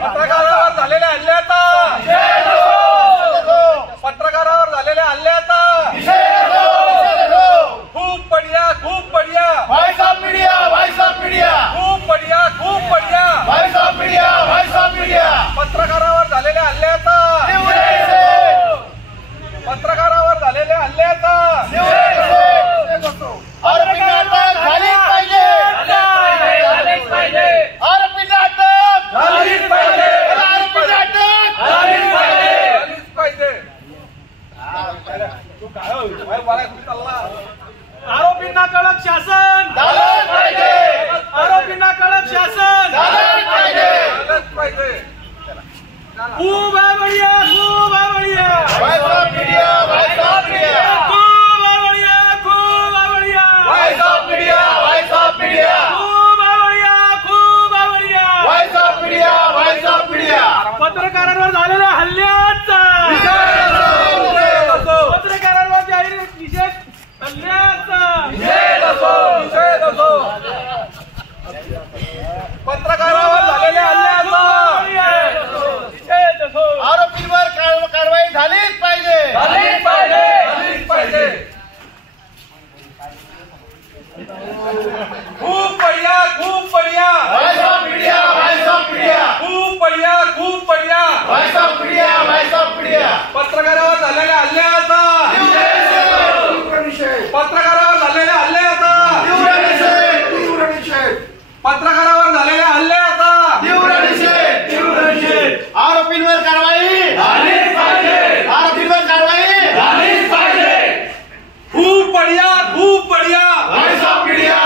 पत्रकारावर झालेल्या हल्ल्याचा पत्रकारावर झालेल्या हल्ल्याचा खूप बढ़िया वॉइस ऑफ मीडिया खूप बढ़िया वॉइस ऑफ मीडिया पत्रकारावर झालेल्या हल्ल्याचा पत्रकारावर झालेल्या हल्ल्याचा आरोपींना अटक झालीच पाहिजे आरोपींना अटक झालीच पाहिजे आरोपींना कडक शासन झालंच पाहिजे आरोपींना कडक शासन झालंच पाहिजे खूप आहे बढ़िया वॉइस ऑफ मीडिया खूप आहे बढ़िया voice of media voice of media पत्रकारांवर झालेल्या हल्ल्याचा पत्रकारांवर जाहीर निषेध हल्ल्याचा पत्रकारावर झालेल्या हल्ल्याचा आरोपींवर कारवाई झालीच पाहिजे खूप बढ़िया वॉइस ऑफ मीडिया खूप बढ़िया वॉइस ऑफ मीडिया पत्रकारावर झालेल्या हल्ल्याचा पत्रकारावर झालेल्या हल्ल्याचा पत्रकारावर झालेल्या हल्ल्याचा तीव्र निषेध आरोपींवर कारवाई खूप बढ़िया वॉइस ऑफ मीडिया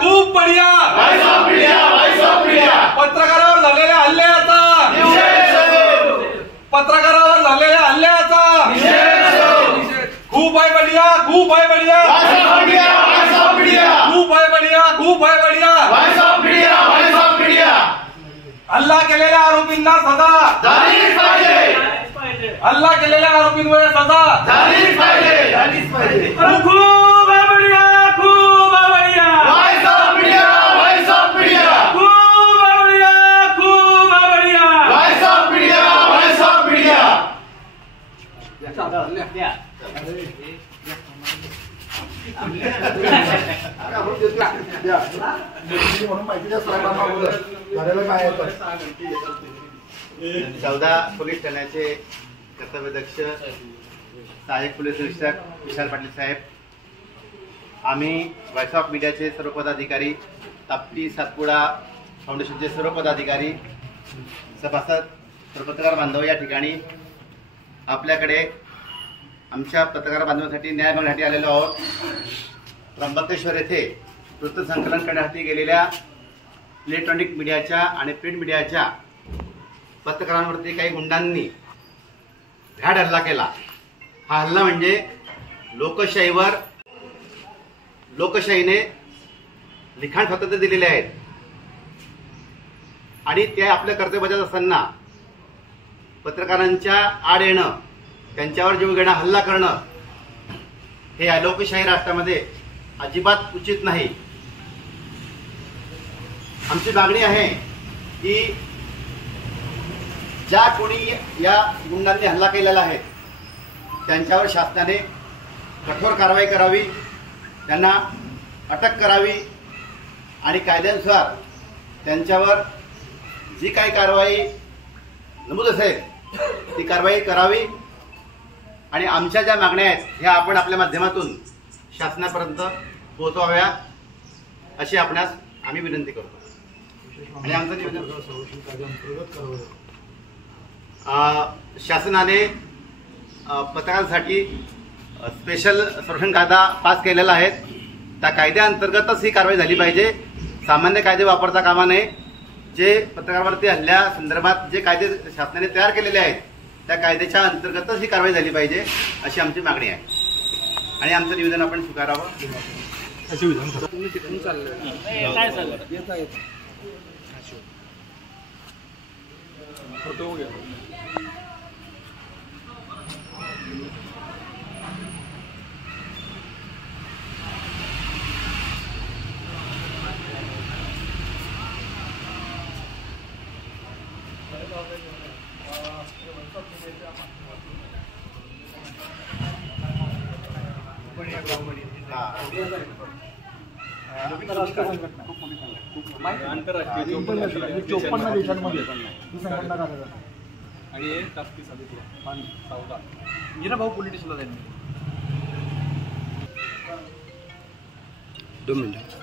खूप बढ़िया वॉइस ऑफ मीडिया पत्रकारावर झालेल्या हल्ल्याचा पत्रकारावर झालेल्या हल्ल्याचा खूप आहे बढ़िया वॉइस ऑफ मीडिया खूप आहे बढ़िया वॉइस ऑफ मीडिया हल्ला केलेल्या आरोपींना सजा झालीच पाहिजे हल्ला केलेल्या आरोपींवर सजा झालीच पाहिजे खूप आहे बढ़िया वॉइस ऑफ मीडिया खूप आहे बढ़िया वॉइस ऑफ मीडिया चौदा पोलीस ठाण्याचे कर्तव्यदक्ष सहाय्यक पोलीस निरीक्षक विशाल पाटील साहेब, आम्ही वॉइस ऑफ मीडियाचे सर्व पदाधिकारी, ताप्ती सातपुडा फाउंडेशनचे सर्व पदाधिकारी, सभासद, सर्व पत्रकार बांधव या ठिकाणी आपल्याकडे आमच्या पत्रकार बांधवांसाठी न्याय मागण्यासाठी आलेलो आहोत. त्र्यंबकेश्वर येथे वृत्तसंकलन करण्यासाठी गेलेल्या इलेक्ट्रॉनिक मीडियाच्या आणि प्रिंट मीडियाच्या पत्रकारांवरती काही गुंडांनी भ्याड हल्ला केला. हा हल्ला म्हणजे लोकशाहीने लिखाण स्वातंत्र्य दिलेले आहेत आणि ते आपलं कर्तव्य बजावत असताना पत्रकारांच्या आड येणं, त्यांच्यावर जीव घेणं, हल्ला करणं हे या लोकशाही राष्ट्रामध्ये अजिबात उचित नाही. आमची मागणी आहे की ज्या कोणी या गुंडांनी हल्ला केलेला आहे त्यांच्यावर शासनाने कठोर कारवाई करावी, त्यांना अटक करावी आणि कायद्यानुसार त्यांच्यावर जी काही कारवाई नमूद असेल ती कारवाई करावी आणि आमच्या ज्या मागण्या आहेत ह्या आपण आपल्या माध्यमातून शासनापर्यंत पोहोचवाव्या अशी आपणास आम्ही विनंती करतो. आणि आमचं निवेदन शासनाने पत्रकारांसाठी स्पेशल संरक्षण कायदा पास केलेला आहे. त्या कायद्याअंतर्गतच ही कारवाई झाली पाहिजे. सामान्य कायदे वापरता कामा नये. जे पत्रकारांवरती हल्ल्या संदर्भात जे कायदे शासनाने तयार केलेले आहेत त्या कायद्याच्या अंतर्गतच ही कारवाई झाली पाहिजे अशी आमची मागणी आहे आणि आमचं निवेदन आपण स्वीकारावं. आंतरराष्ट्रीय 54 देशांमध्ये ही संघटना कार्य करते. आणि हे ताप्ती साधितलं चौदा हिरा भाऊ पोलीस स्टेशनला जाईल. 2 मिनिटं.